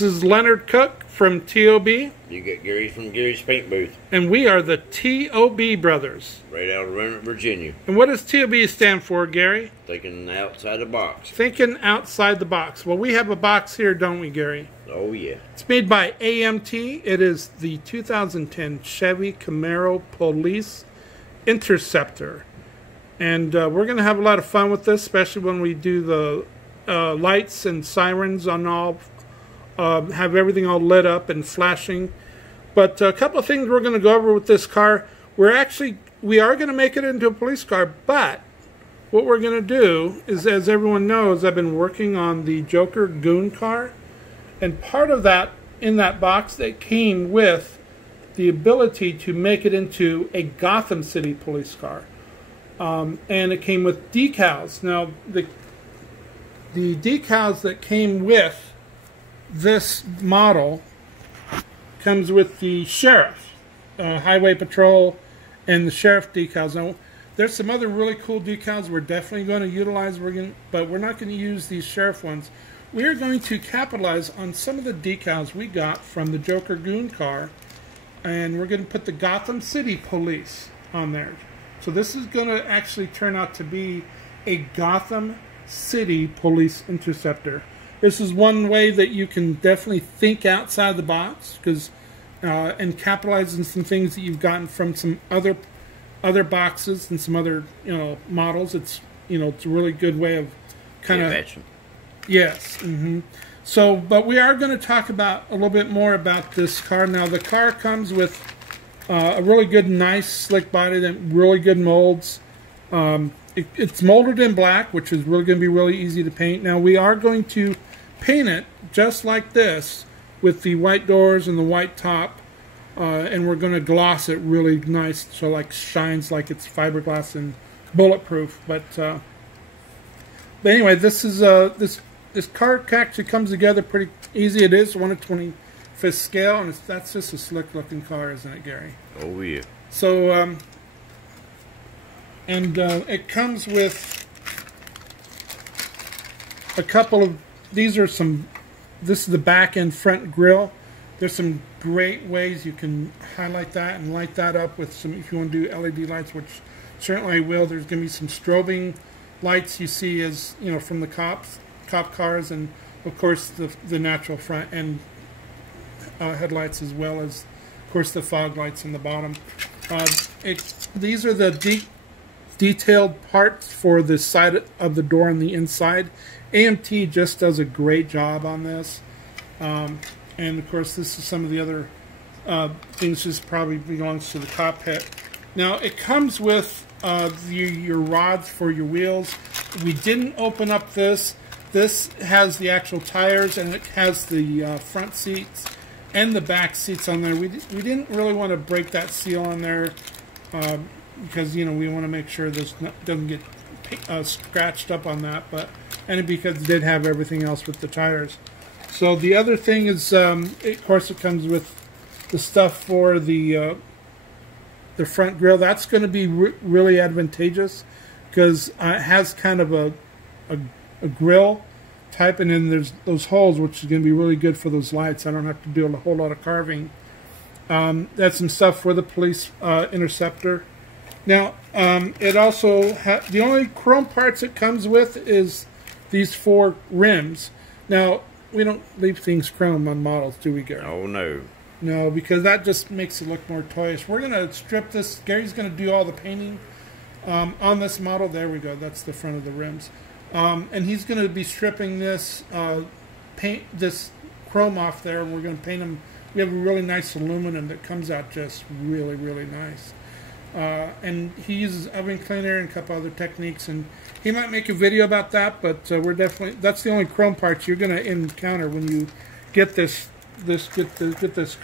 This is Leonard Cook from T.O.B. You get Gary from Gary's Paint Booth. And we are the T.O.B. brothers. Right out of Remnant, Virginia. And what does T.O.B. stand for, Gary? Thinking outside the box. Thinking outside the box. Well, we have a box here, don't we, Gary? Oh, yeah. It's made by AMT. It is the 2010 Chevy Camaro Police Interceptor. And we're going to have a lot of fun with this, especially when we do the lights and sirens on all, have everything all lit up and flashing. But a couple of things we're going to go over with this car. We are going to make it into a police car, but what we're going to do is, as everyone knows, I've been working on the Joker Goon car, and part of that, in that box, that came with the ability to make it into a Gotham City police car. And it came with decals. Now, the decals that came with this model comes with the sheriff, highway patrol, and the sheriff decals. Now, there's some other really cool decals we're definitely going to utilize, but we're not going to use these sheriff ones. We're going to capitalize on some of the decals we got from the Joker Goon car, and we're going to put the Gotham City Police on there. So this is going to actually turn out to be a Gotham City Police Interceptor. This is one way that you can definitely think outside the box, because and capitalize on some things that you've gotten from some other boxes and some other models. It's it's a really good way of kind of yes. So, but we are going to talk about a little bit more about this car. Now, the car comes with a really good, nice, slick body, that really good molds. It's molded in black, which is really going to be really easy to paint. Now, we are going to paint it just like this with the white doors and the white top, and we're going to gloss it really nice, so like shines like it's fiberglass and bulletproof. But anyway, this is this car actually comes together pretty easy. It is 1/25 scale, and that's just a slick looking car, isn't it, Gary? Oh, yeah. So, it comes with a couple of, this is the back and front grille. There's some great ways you can highlight that and light that up with some, if you want to do LED lights, which certainly I will. There's going to be some strobing lights you see as, from the cop cars, and of course the natural front end headlights, as well as, of course, the fog lights in the bottom. These are the detailed parts for the side of the door on the inside. AMT just does a great job on this. And of course, this is some of the other things. This probably belongs to the cockpit. Now, it comes with your rods for your wheels. We didn't open up this. This has the actual tires, and it has the front seats and the back seats on there. We didn't really want to break that seal on there because we want to make sure this doesn't get scratched up on that. And because it did have everything else with the tires. So the other thing is, of course, it comes with the stuff for the front grille. That's going to be really advantageous, because it has kind of a grill type, and then there's those holes, which is going to be really good for those lights. I don't have to do a whole lot of carving. That's some stuff for the police Interceptor. Now, it also the only chrome parts it comes with is these 4 rims. Now, we don't leave things chrome on models, do we, Gary? Oh, no. No, because that just makes it look more toyish. We're going to strip this. Gary's going to do all the painting on this model. There we go. That's the front of the rims. And he's going to be stripping this this chrome off there, and we're going to paint them. We have a really nice aluminum that comes out just really, really nice. And he uses oven cleaner and a couple other techniques, and he might make a video about that. But we're definitely, that's the only chrome parts you're going to encounter when you get this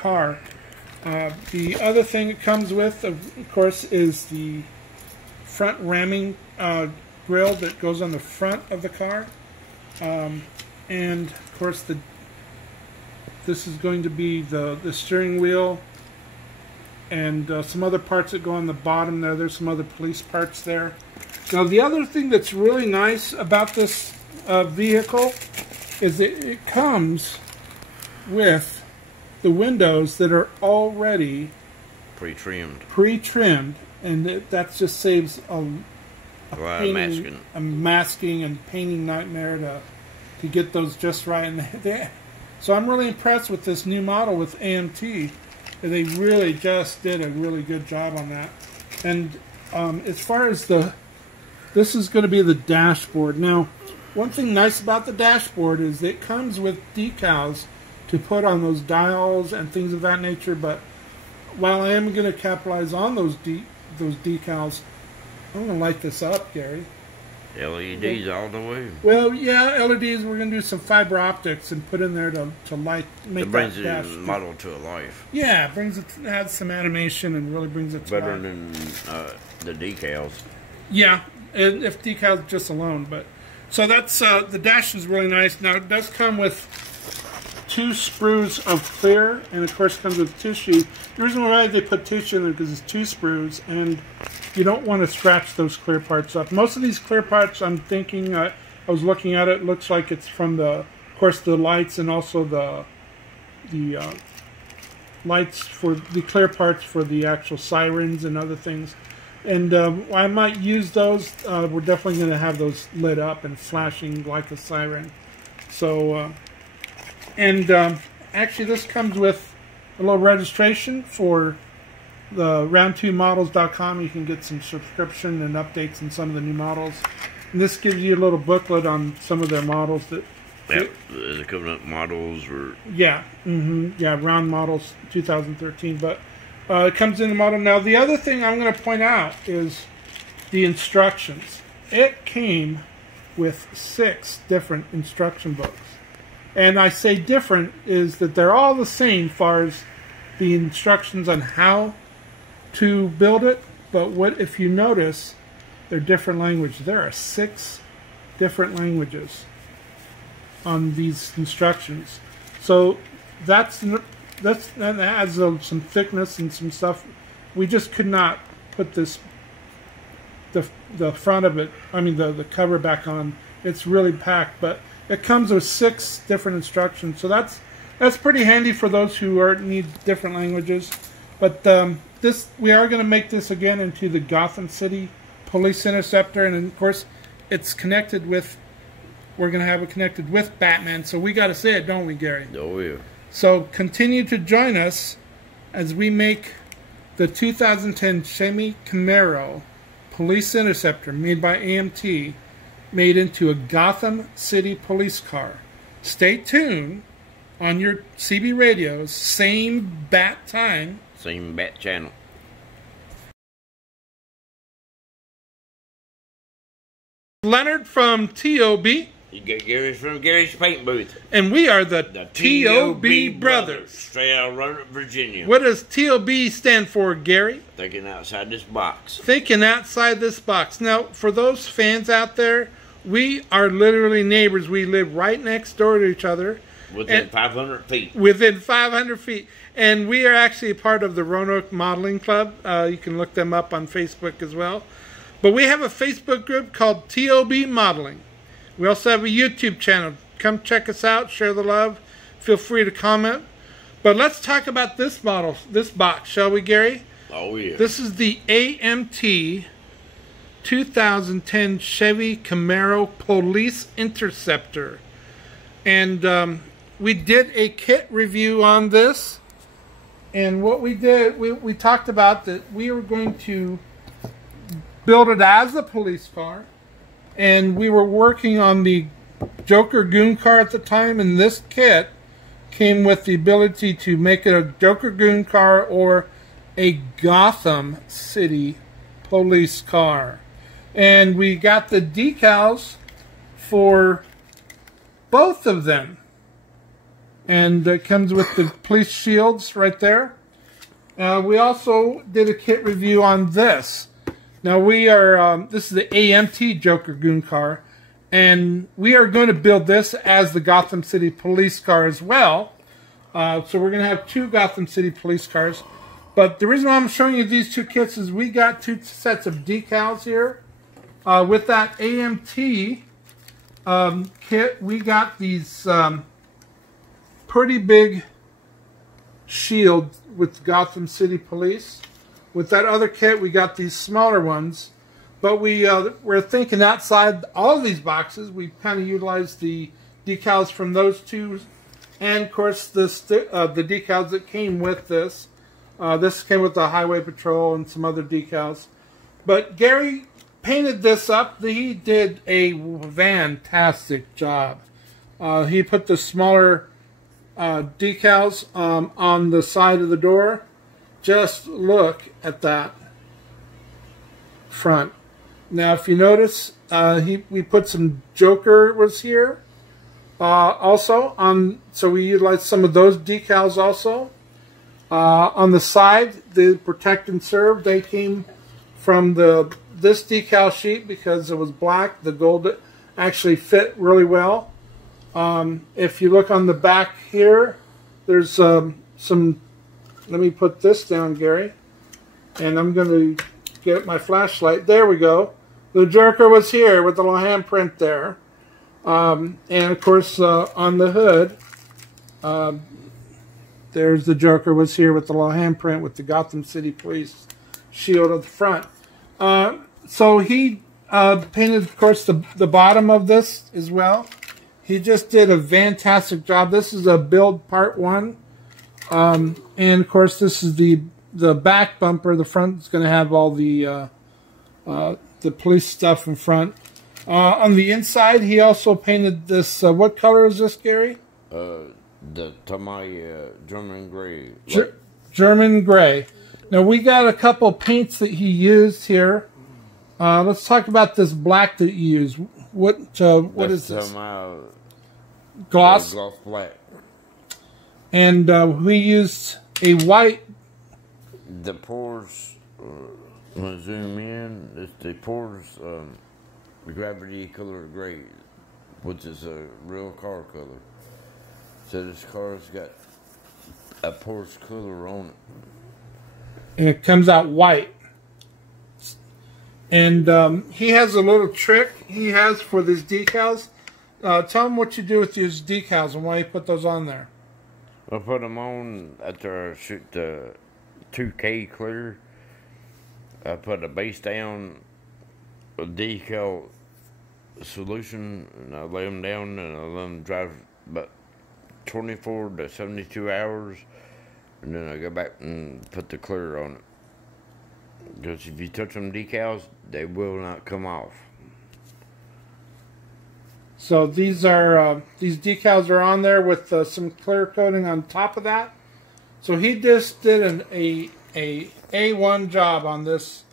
car. The other thing it comes with, of course, is the front ramming grill that goes on the front of the car, and of course this is going to be the steering wheel, and some other parts that go on the bottom there. There's some other police parts there. Now, the other thing that's really nice about this vehicle is that it comes with the windows that are already pre-trimmed, and that just saves a lot of masking. A masking and painting nightmare to get those just right. And so I'm really impressed with this new model with AMT. They really just did a really good job on that. And as far as this is going to be the dashboard. Now, one thing nice about the dashboard is it comes with decals to put on those dials and things of that nature. But while I am going to capitalize on those decals, I'm going to light this up, Gary. LEDs all the way. Well, yeah, LEDs. We're going to do some fiber optics and put in there to light, make it brings that the model to life. Yeah, adds some animation and really brings it to better life. Than the decals. Yeah, if decals just alone. But so that's the dash is really nice. Now it does come with 2 sprues of clear, and of course comes with tissue. The reason why they put tissue in there because it's 2 sprues, and you don't want to scratch those clear parts up. Most of these clear parts, I'm thinking, I was looking at it, looks like it's from of course, the lights and also the lights for the clear parts for the actual sirens and other things. And I might use those. We're definitely going to have those lit up and flashing like a siren. So, actually, this comes with a little registration for the round2models.com. You can get some subscription and updates on some of the new models. And this gives you a little booklet on some of their models that. Yep, the coming up models or. Yeah, yeah, round models 2013. But it comes in the model. Now, the other thing I'm going to point out is the instructions. It came with 6 different instruction books. And I say different is that they're all the same as far as the instructions on how to build it. But what if you notice, they're different languages. There are 6 different languages on these instructions. So that adds some thickness and some stuff. We just could not put the front of it, I mean the cover back on. It's really packed, but it comes with 6 different instructions. So that's pretty handy for those who need different languages. But we are going to make this again into the Gotham City Police Interceptor, and of course it's connected with. We're going to have it connected with Batman, so we got to say it, don't we, Gary? Oh, yeah. So continue to join us as we make the 2010 Chevy Camaro Police Interceptor, made by AMT, made into a Gotham City police car. Stay tuned on your CB radios, same bat time. Same bat channel. Leonard from T.O.B. You get Gary from Gary's Paint Booth. And we are the T.O.B. Brothers. Straight out of Roanoke, Virginia. What does T.O.B. stand for, Gary? Thinking outside this box. Thinking outside this box. Now, for those fans out there, we are literally neighbors. We live right next door to each other. Within 500 feet. Within 500 feet. And we are actually part of the Roanoke Modeling Club. You can look them up on Facebook as well. But we have a Facebook group called T.O.B. Modeling. We also have a YouTube channel. Come check us out. Share the love. Feel free to comment. But let's talk about this model, this box, shall we, Gary? Oh, yeah. This is the AMT 2010 Chevy Camaro Police Interceptor. And we did a kit review on this. And what we did, we talked about that we were going to build it as a police car. And we were working on the Joker Goon car at the time, and this kit came with the ability to make it a Joker Goon car or a Gotham City police car. And we got the decals for both of them. And it comes with the police shields right there. We also did a kit review on this. Now we are, this is the AMT Joker Goon car, and we are going to build this as the Gotham City police car as well. So we're going to have 2 Gotham City police cars. But the reason why I'm showing you these 2 kits is we got 2 sets of decals here. With that AMT kit, we got these pretty big shield with Gotham City Police. With that other kit, we got these smaller ones. But we're thinking outside all of these boxes. We kind of utilized the decals from those two. And, of course, the decals that came with this. This came with the Highway Patrol and some other decals. But Gary painted this up. He did a fantastic job. He put the smaller decals on the side of the door. Just look at that front. Now, if you notice, we put some Joker was here also on. So we utilized some of those decals also. On the side, the Protect and Serve, they came from this decal sheet because it was black. The gold actually fit really well. If you look on the back here, there's some. Let me put this down, Gary, and I'm going to get my flashlight. There we go. The Joker was here with the little handprint there, and of course on the hood. There's the Joker was here with the little handprint with the Gotham City Police shield at the front. So he painted, of course, the bottom of this as well. He just did a fantastic job. This is a build part 1. And, of course, this is the back bumper. The front is going to have all the police stuff in front. On the inside, he also painted this. What color is this, Gary? The Tamai German gray. German gray. Now, we got a couple paints that he used here. Let's talk about this black that you use. What is this? Gloss? Gloss black. And we used a white. The pores, when I zoom in, the pores, gravity color gray, which is a real car color. So this car's got a Porsche color on it. And it comes out white. And he has a little trick he has for these decals. Tell him what you do with these decals and why you put those on there. I put them on after I shoot the 2K clear. I put a base down, a decal solution, and I lay them down and I let them drive about 24 to 72 hours, and then I go back and put the clear on it. Because if you touch them decals, they will not come off. So these decals are on there with some clear coating on top of that. So he just did an A1 job on this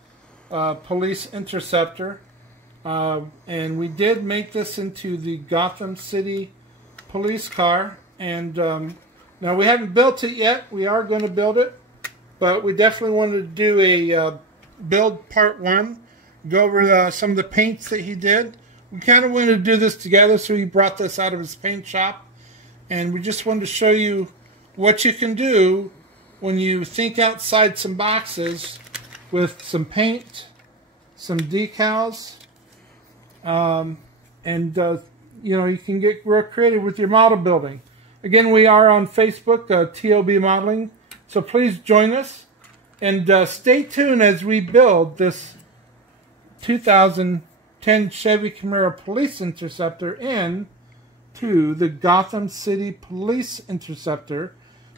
police Interceptor, and we did make this into the Gotham City police car. And now we haven't built it yet. We are going to build it, but we definitely wanted to do a build part 1, go over some of the paints that he did. We kind of wanted to do this together, so he brought this out of his paint shop. And we just wanted to show you what you can do when you think outside some boxes with some paint, some decals, and you can get real creative with your model building. Again, we are on Facebook, T.O.B. Modeling, so please join us. And stay tuned as we build this 2010 Chevy Camaro Police Interceptor into the Gotham City Police Interceptor.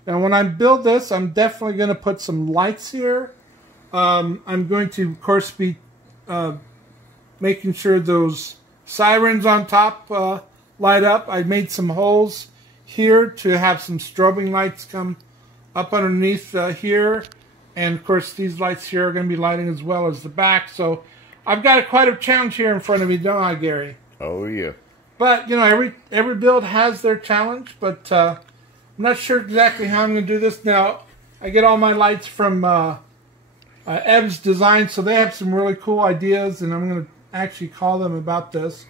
Now, when I build this, I'm definitely going to put some lights here. I'm going to, of course, be making sure those sirens on top light up. I made some holes here to have some strobing lights come up underneath here. And, of course, these lights here are going to be lighting as well as the back. So I've got quite a challenge here in front of me, don't I, Gary? Oh, yeah. But, every build has their challenge. But I'm not sure exactly how I'm going to do this. Now, I get all my lights from Ev's Design. So they have some really cool ideas. And I'm going to actually call them about this.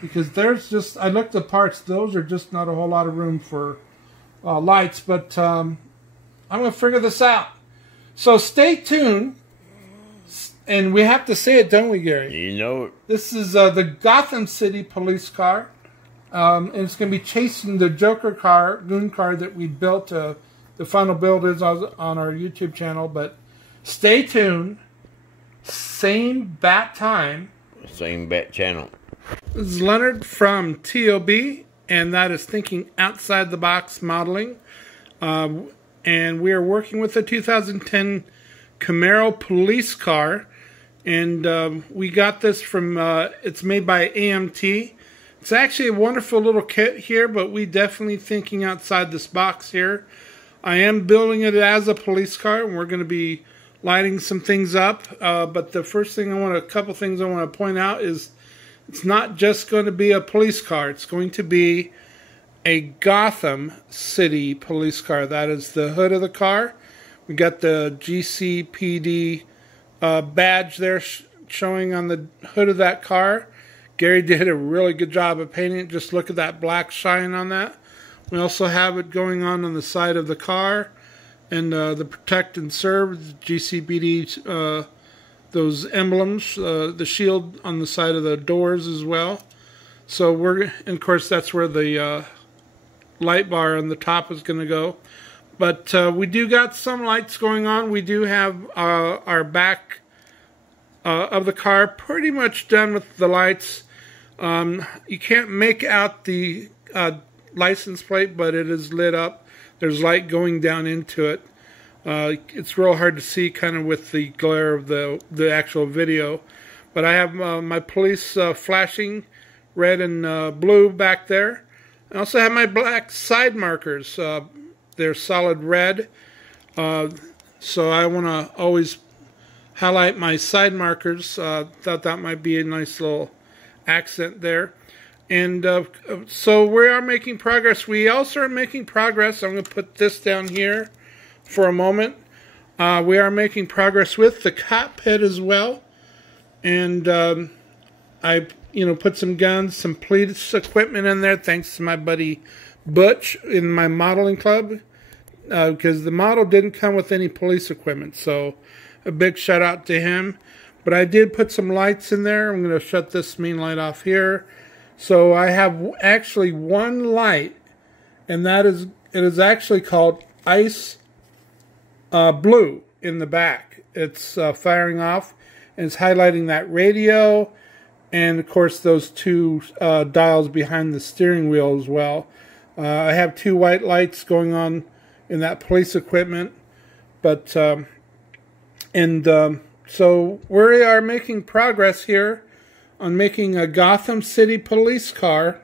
Because there's just, I looked at parts. Those are just not a whole lot of room for lights. But I'm going to figure this out. So stay tuned, and we have to say it, don't we, Gary? You know it. This is the Gotham City police car, And it's going to be chasing the Joker car, goon car that we built. The final build is on our YouTube channel. But stay tuned. Same bat time. Same bat channel. This is Leonard from T.O.B. And that is Thinking Outside the Box Modeling. And we are working with the 2010 Camaro police car. And we got this from, it's made by AMT. It's actually a wonderful little kit here, but we definitely thinking outside this box here. I am building it as a police car, and we're going to be lighting some things up. But the first thing a couple things I want to point out is it's not just going to be a police car. It's going to be a Gotham City police car. That is the hood of the car. We got the GCPD badge there showing on the hood of that car. Gary did a really good job of painting it. Just look at that black shine on that. We also have it going on the side of the car. And the Protect and Serve, GCPD, those emblems, the shield on the side of the doors as well. So and of course that's where the light bar on the top is going to go. But we do got some lights going on. We do have our back of the car pretty much done with the lights. You can't make out the license plate, but it is lit up. There's light going down into it. It's real hard to see kind of with the glare of the actual video. But I have my police flashing red and blue back there. I also have my black side markers. They're solid red. So I want to always highlight my side markers. Thought that might be a nice little accent there. And so we are making progress. We also are making progress. I'm going to put this down here for a moment. We are making progress with the cockpit as well. And I put some guns, some police equipment in there, thanks to my buddy Butch in my modeling club. Because the model didn't come with any police equipment. So a big shout out to him. But I did put some lights in there. I'm going to shut this main light off here. So I have actually one light, and it is actually called Ice Blue in the back. It's firing off, and it's highlighting that radio, and of course those two dials behind the steering wheel as well. I have two white lights going on in that police equipment, but so we are making progress here on making a Gotham City police car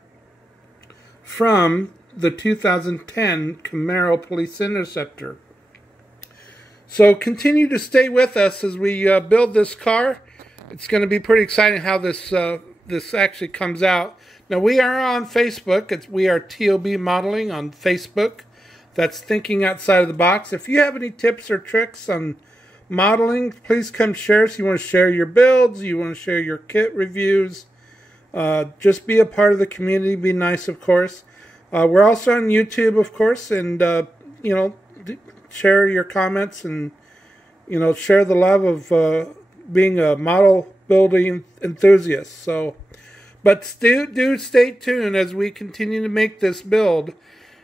from the 2010 Camaro Police Interceptor. So continue to stay with us as we build this car. It's going to be pretty exciting how this actually comes out. Now we are on Facebook. We are T.O.B. Modeling on Facebook. That's Thinking Outside of the Box. If you have any tips or tricks on modeling, please come share us. You want to share your builds, you want to share your kit reviews, just be a part of the community. Be nice, of course. We're also on YouTube, of course, and share your comments and share the love of being a model building enthusiast. So, but do stay tuned as we continue to make this build.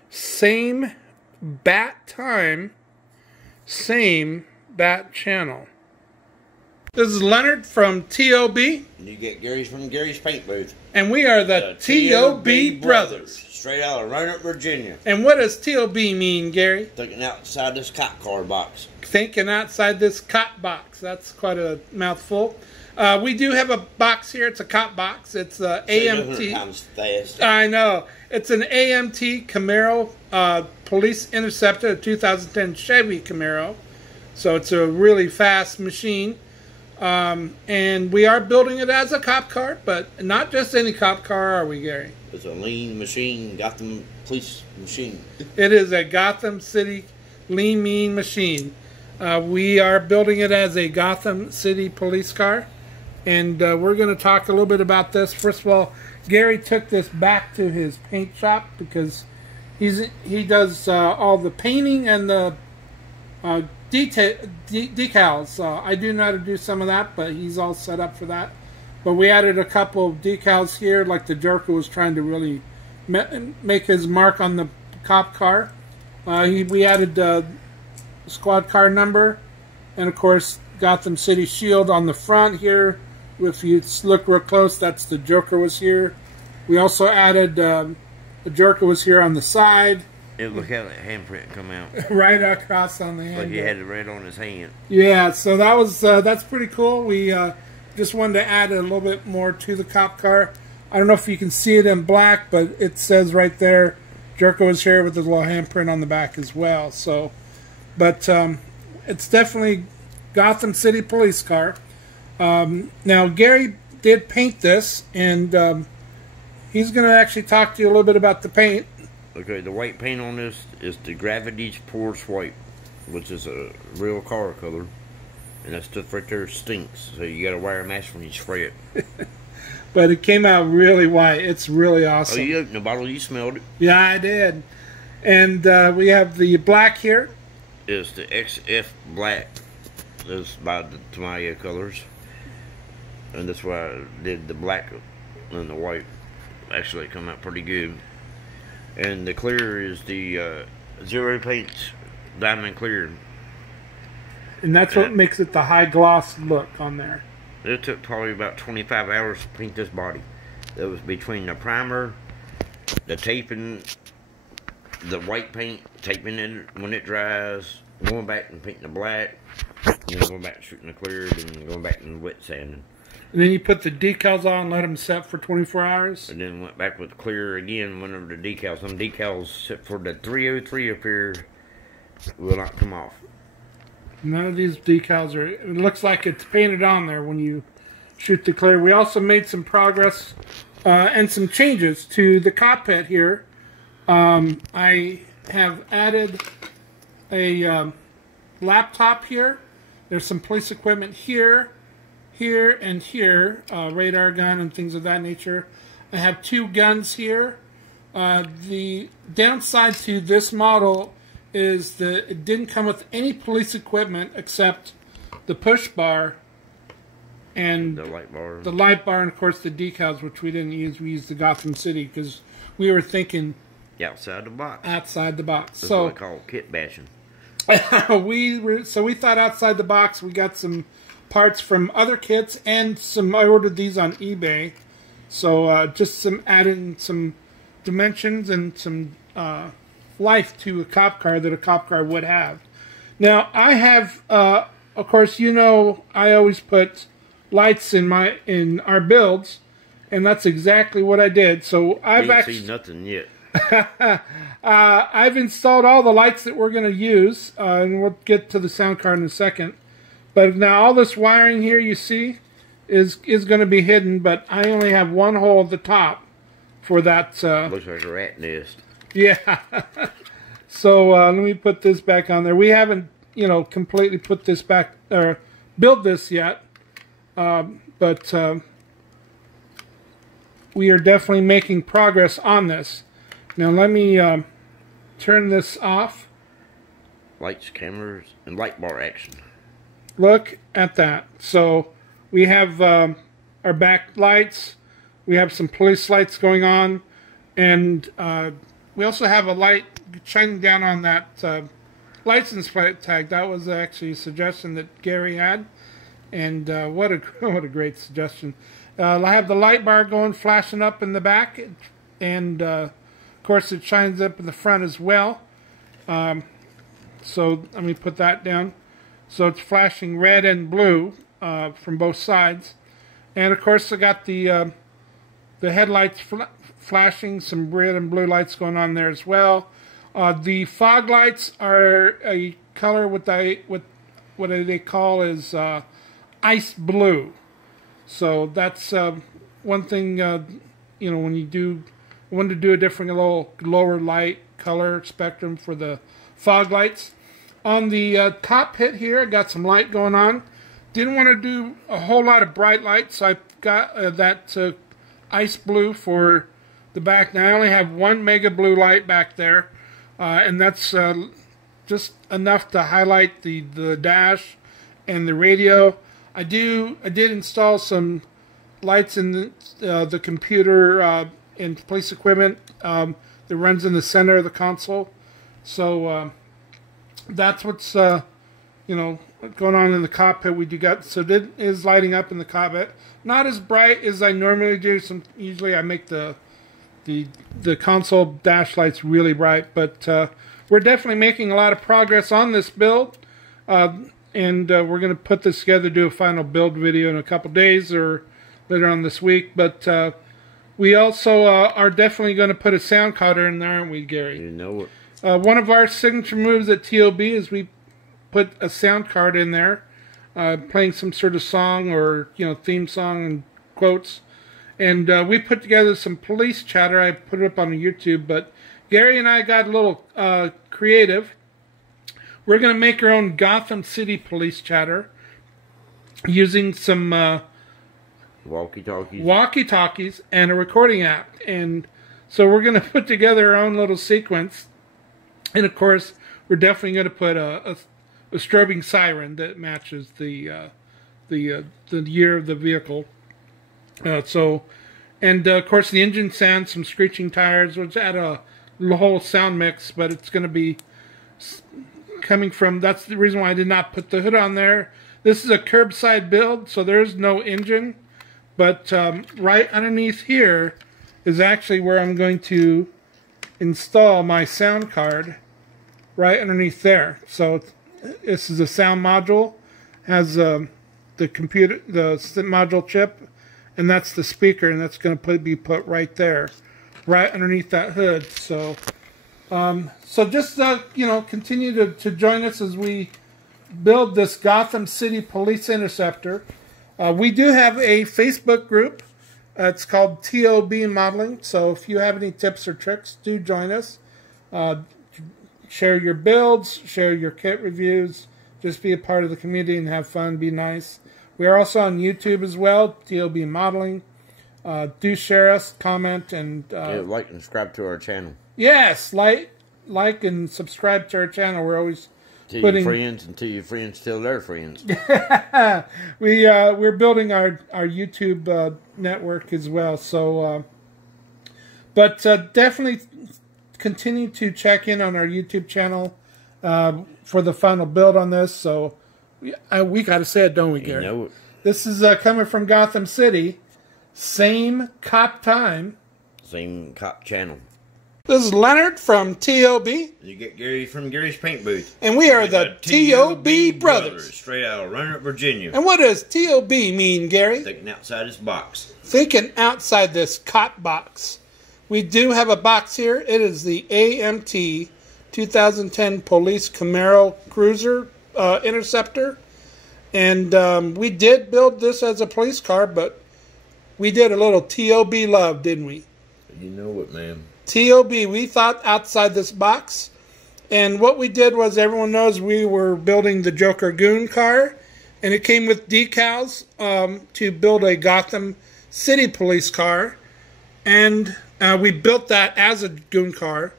Same bat time, same bat channel. This is Leonard from T.O.B. And you get Gary's from Gary's Paint Booth. And we are the T.O.B. Brothers. Straight out of Roanoke, Virginia. And what does T.O.B. mean, Gary? Thinking outside this cop car box. Thinking outside this cop box. That's quite a mouthful. We do have a box here. It's a cop box. It's AMT. Times fast. I know. It's an AMT Camaro Police Interceptor, a 2010 Chevy Camaro. So it's a really fast machine. And we are building it as a cop car, but not just any cop car, are we, Gary? It's a lean machine, Gotham police machine. It is a Gotham City lean, mean machine. We are building it as a Gotham City police car. And we're going to talk a little bit about this. First of all, Gary took this back to his paint shop because he does all the painting and the decals. I do know how to do some of that, but he's all set up for that. But we added a couple of decals here, like the Joker was trying to really make his mark on the cop car. We added squad car number, and of course Gotham City shield on the front here. If you look real close, that's the Joker was here. We also added the Joker was here on the side. Look how that handprint come out. Right across on the hand. Like he had it right on his hand. Yeah, so that was that's pretty cool. We just wanted to add a little bit more to the cop car. I don't know if you can see it in black, but it says right there, Joker was here with his little handprint on the back as well. So, but it's definitely Gotham City police car. Now Gary did paint this, and he's going to actually talk to you a little bit about the paint. Okay, the white paint on this is the Gravity's Porous White, which is a real car color, and that stuff right there stinks. So you got to wear a mask when you spray it. But it came out really white. It's really awesome. Oh, you opened the bottle, you smelled it. Yeah, I did. And we have the black here. It's the XF Black. That's by the Tamiya colors. And that's why I did the black and the white. Actually, it come out pretty good. And the clear is the Zero Paint Diamond Clear. And that's what makes it the high gloss look on there. It took probably about 25 hours to paint this body. That was between the primer, the taping, the white paint, taping it when it dries, going back and painting the black, and then going back and shooting the clear, and going back and wet sanding. And then you put the decals on, let them set for 24 hours. And then went back with clear again whenever the decals. Some decals set for the 303 up here will not come off. None of these decals are, it looks like it's painted on there when you shoot the clear. We also made some progress and some changes to the cockpit here. I have added a laptop here. There's some police equipment here, here, and here. Radar gun and things of that nature. I have 2 guns here. The downside to this model is that it didn't come with any police equipment except the push bar and the light bar. The light bar, and of course the decals, which we didn't use. We used the Gotham City because we were thinking outside the box. Outside the box. That's so what I call kit bashing. we thought outside the box. We got some parts from other kits and some. I ordered these on eBay, so just some adding some dimensions and some life to a cop car that a cop car would have. Now I have, of course, you know, I always put lights in our builds, and that's exactly what I did. So I've actually seen nothing yet. I've installed all the lights that we're going to use, and we'll get to the sound card in a second. But now all this wiring here you see is going to be hidden, but I only have one hole at the top for that. Looks like a rat nest. Yeah. So let me put this back on there. We haven't, completely put this back or build this yet, but we are definitely making progress on this. Now let me turn this off. Lights, cameras, and light bar action. Look at that. So we have our back lights. We have some police lights going on, and we also have a light shining down on that license plate tag. That was actually a suggestion that Gary had, and what a great suggestion. I have the light bar going, flashing up in the back, and of course it shines up in the front as well. So let me put that down. So it's flashing red and blue from both sides, and of course I got the headlights flashing, some red and blue lights going on there as well. The fog lights are a color what they call is ice blue. So that's one thing. When you want to do a little lower light color spectrum for the fog lights. On the top hit here, I got some light going on. Didn't want to do a whole lot of bright light, so I got that ice blue for the back. Now I only have one mega blue light back there, and that's just enough to highlight the dash and the radio. I did install some lights in the computer and police equipment that runs in the center of the console. So that's what's going on in the cockpit. We do got, so it is lighting up in the cockpit. Not as bright as I normally do. Usually I make the console dash lights really bright, but we're definitely making a lot of progress on this build. And we're going to put this together, do a final build video in a couple days or later on this week. But we also are definitely going to put a sound cutter in there, aren't we, Gary? You know it. One of our signature moves at T.O.B. is we put a sound card in there, playing some sort of song or theme song and quotes. And we put together some police chatter. I put it up on YouTube, but Gary and I got a little creative. We're going to make our own Gotham City police chatter using some walkie-talkies and a recording app. And so we're going to put together our own little sequence. And of course, we're definitely going to put a strobing siren that matches the year of the vehicle. And of course, the engine sound, some screeching tires, which add a whole sound mix, but it's going to be coming from, that's the reason why I did not put the hood on there. This is a curbside build, so there's no engine, but right underneath here is actually where I'm going to install my sound card, right underneath there. So this is a sound module, has the computer, the module chip, and that's the speaker, and that's going to be put right there, right underneath that hood. So just continue to join us as we build this Gotham City Police Interceptor. We do have a Facebook group. It's called T.O.B. Modeling. So if you have any tips or tricks, do join us. Share your builds, share your kit reviews. Just be a part of the community and have fun. Be nice. We are also on YouTube as well, T.O.B. Modeling. Do share us, comment, and like and subscribe to our channel. Yes, like and subscribe to our channel. We're always tell your friends until your friends tell their friends. We're building our YouTube network as well. So, but definitely continue to check in on our YouTube channel for the final build on this. So we got to say it, don't we, Gary? You know it. This is coming from Gotham City. Same cop time. Same cop channel. This is Leonard from T.O.B. You get Gary from Gary's Paint Booth. And we are the T.O.B. Brothers. Straight out of Roanoke, Virginia. And what does T.O.B. mean, Gary? Thinking outside this box. Thinking outside this cop box. We do have a box here. It is the AMT 2010 Police Camaro Cruiser Interceptor. And we did build this as a police car, but we did a little T.O.B. love, didn't we? You know it, man. T.O.B. We thought outside this box. And what we did was, everyone knows we were building the Joker Goon car. And it came with decals to build a Gotham City police car. And we built that as a Goon car.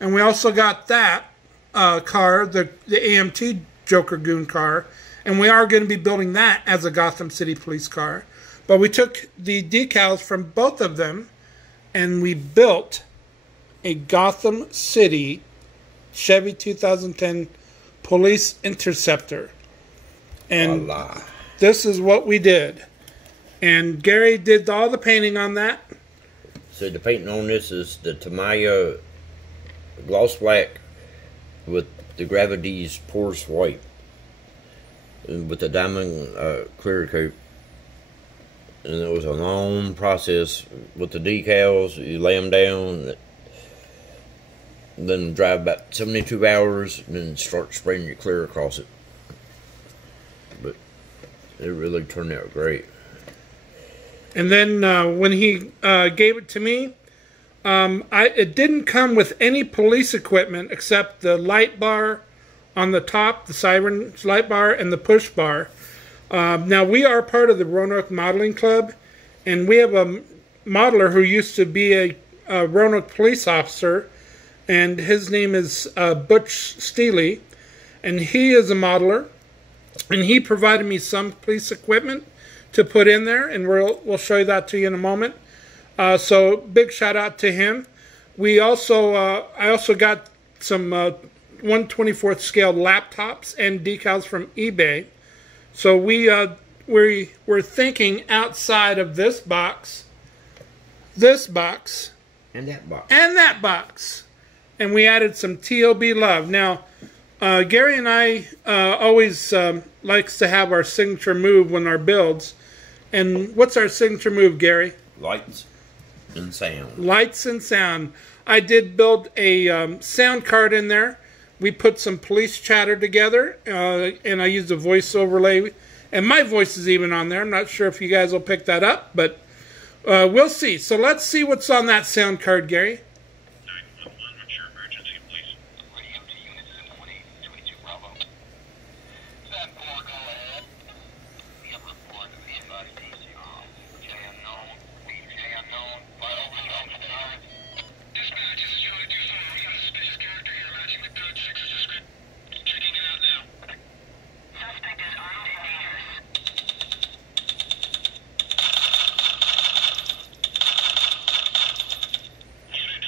And we also got that car, the AMT Joker Goon car. And we are going to be building that as a Gotham City police car. But we took the decals from both of them and we built a Gotham City Chevy 2010 Police Interceptor. And voila. This is what we did. And Gary did all the painting on that. So the painting on this is the Tamiya gloss black with the Gravity's porous white with the diamond clear coat. And it was a long process with the decals. You lay them down, then drive about 72 hours, and then start spraying your clear across it. But it really turned out great. And then when he gave it to me, it didn't come with any police equipment except the light bar on the top, the siren light bar, and the push bar. Now, we are part of the Roanoke Modeling Club, and we have a modeler who used to be a Roanoke police officer, and his name is Butch Steely, and he is a modeler, and he provided me some police equipment to put in there, and we'll show you that to you in a moment. So big shout out to him. We also, I also got some 1/24th scale laptops and decals from eBay. So we're thinking outside of this box, And that box. and that box, and we added some T.O.B. love. Now, Gary and I always likes to have our signature move when our builds. And what's our signature move, Gary? Lights and sound. Lights and sound. I did build a sound card in there. We put some police chatter together, and I used a voice overlay. And my voice is even on there. I'm not sure if you guys will pick that up, but we'll see. So let's see what's on that sound card, Gary. 911, what's your emergency, please? Radio to unit 718, 22 Bravo. 7-4, go ahead. We have report of the advice DC on J unknown, BJ unknown, vital unknown. Dispatch, this is Charlie 25. We have a suspicious character here matching the code 6's description. Checking it out now. Suspect is armed and dangerous. Unit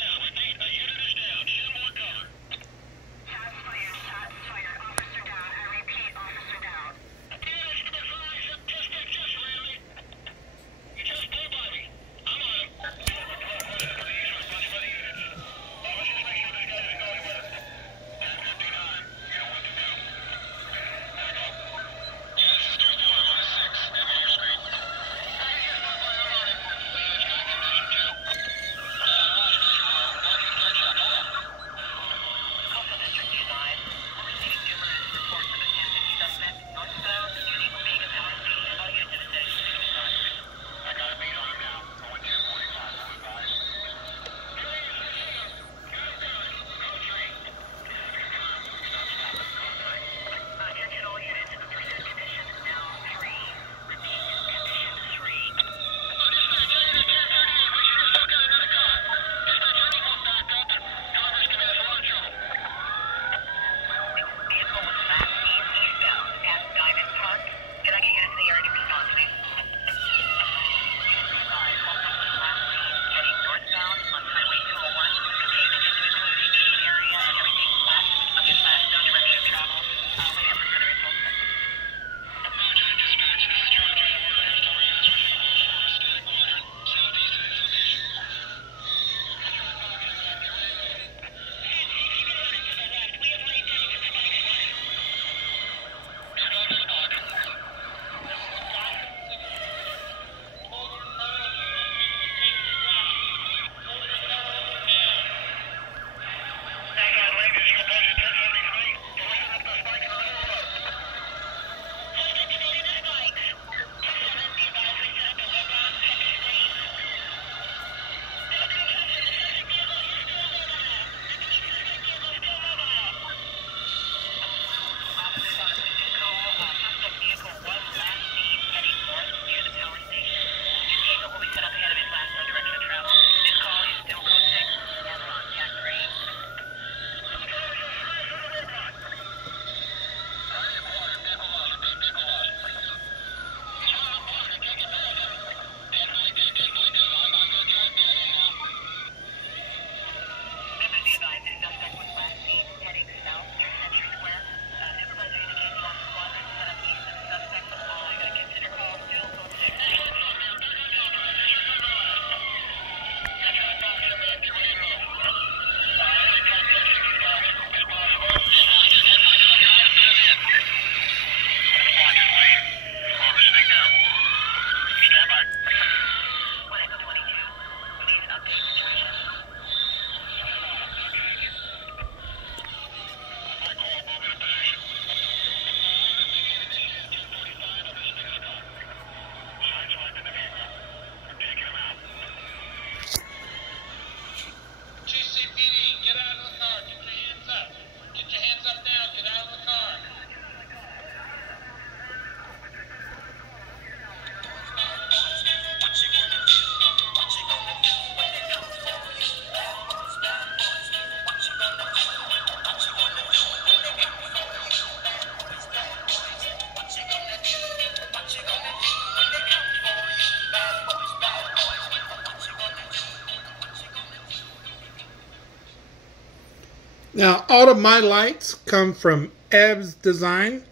Now, all of my lights come from T.O.B's design.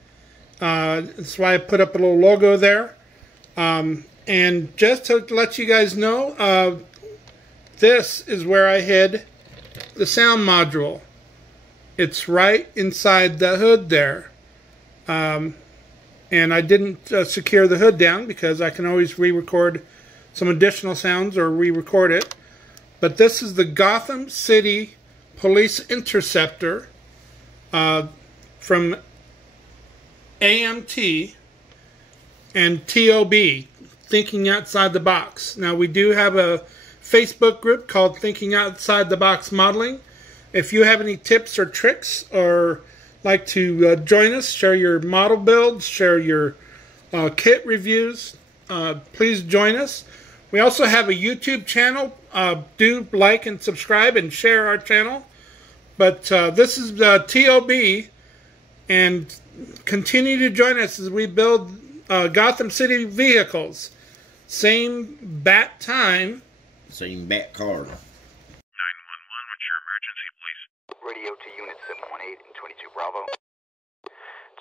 That's why I put up a little logo there. And just to let you guys know, this is where I hid the sound module. It's right inside the hood there. And I didn't secure the hood down because I can always re-record some additional sounds or re-record it. But this is the Gotham City Police Interceptor from AMT and T.O.B, Thinking Outside the Box. Now, we do have a Facebook group called Thinking Outside the Box Modeling. If you have any tips or tricks or like to join us, share your model builds, share your kit reviews, please join us. We also have a YouTube channel. Do like and subscribe and share our channel. But this is T.O.B, and continue to join us as we build Gotham City vehicles. Same bat time. Same bat car. 911, what's your emergency, please? Radio to Unit 718 and 22 Bravo.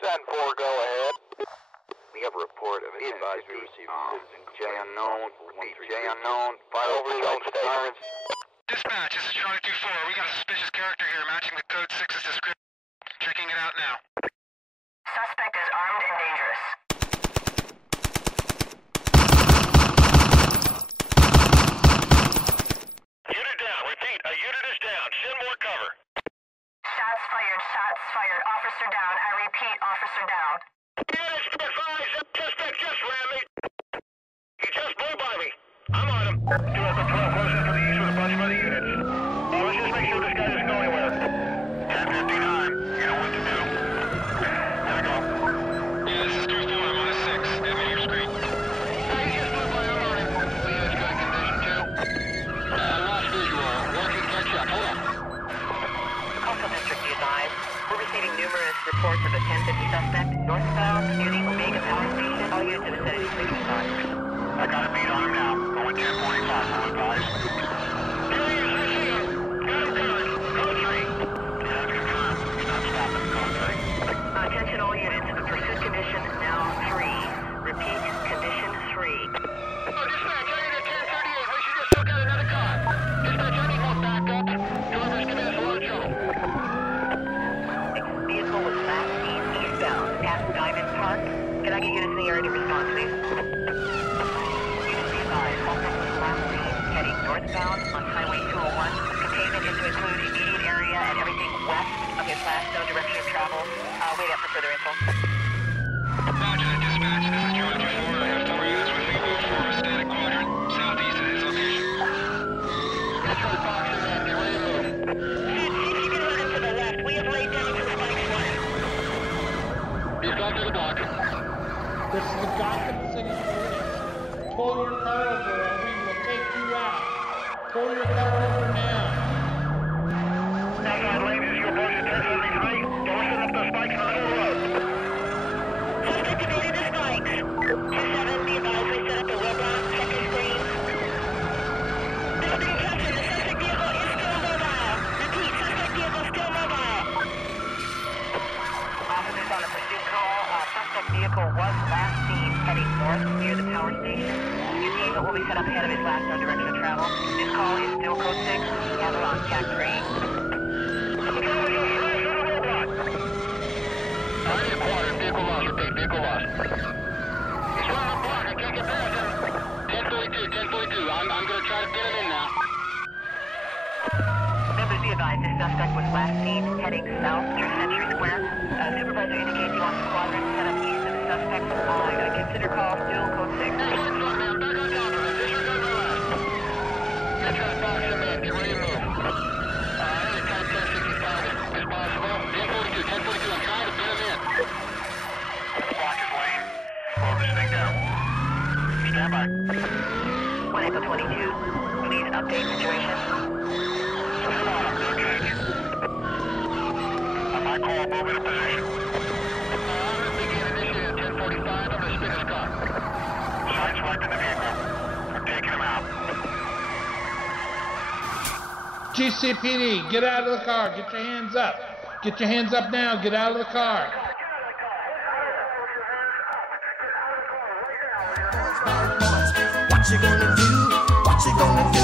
10-4, go ahead. We have a report of an advisory received J unknown, repeat, J unknown, fire over zone sirens. Dispatch, this is Charlie 2-4. We got a suspicious character here matching the code 6's description. Checking it out now. Suspect is armed and dangerous. Unit down. Repeat, a unit is down. Send more cover. Shots fired, shots fired. Officer down. I repeat, officer down. Units, advise. Suspect just ran me. He just blew by me. I'm on him. 2 Echo 12, close in for the east with a bunch of other units. Let's just make sure this guy doesn't go anywhere. 1059. You know what to do. There we go. Yeah, this is 2-4. I'm on a 6. Have me your screen. He just blew by on him. Leo's got condition 2. Lost visual. Working catch up. Hold on. Also, District, be advised. We're receiving numerous reports of a 1050 suspect northbound near the Omega Power Station. All units in vicinity, please respond. I got a beat on him now. Going 1045, I'll advise. Here he is, I see him. Got him covered. Code 3. Yeah, that's confirmed. He's not stopping. Code 3. Attention all units. Pursuit condition now 3. Repeat, condition 3. Oh, dispatch, I need a 1038. We should just took out another car. Dispatch, I need more backup. Drivers give us a load show. Vehicle was last seen eastbound at Diamond Park. Can I get units in the area to respond, please? Units be advised. Suspect was last seen heading northbound on Highway 201. Containment is to include immediate area and everything west of his last known direction of travel. Wait up for further info. Roger that, dispatch. This is Charlie 2-4. I have 4 units with me. Move forward a static quadrant southeast of his location. Metro Fox and man, get ready to move. See if you can run him to the left. We have laid down some spikes for him. He's gone to the block. This is the Gotham City Police. Pull your car over or we will take you out. Pull your car over now. Outside lanes is your approach to 1073. Don't set up the spikes in the middle of the road. Suspect evaded the spikes. 27, be advised we set up a roadblock. Check your screens. This is being captured. The suspect vehicle is still mobile. Repeat, suspect vehicle still mobile. Officers on a pursuit call. Suspect vehicle was last seen heading north near the power station. Containment will be set up ahead of his last known direction of travel. This call is still code 6. Handle on CAC 3. I need a quadrant. Vehicle lost. Repeat, vehicle lost. He's running a block. I can't get past him. 1042. I'm going to try to get him in now. Members be advised this suspect was last seen heading south through Century Square. Supervisor indicates he wants a quadrant set up east of the suspect. Consider call still code 6. Hey, he's on me. I'm back on top of him. Disregard my last. Metro Fox and man, get ready to move. I need a type 1065 if possible. 1042. I'm trying to get him in. Block his lane. Slow this thing down. Stand by. 1 Echo 22. Please update situation. Spot him. Good catch. On my call, move into position. I'm going to begin initiating at 1045. I'm going to spin his car. Sideswiping the vehicle. We're taking him out. GCPD, get out of the car. Get your hands up. Get your hands up now. Get out of the car. What you gonna do? What you gonna do?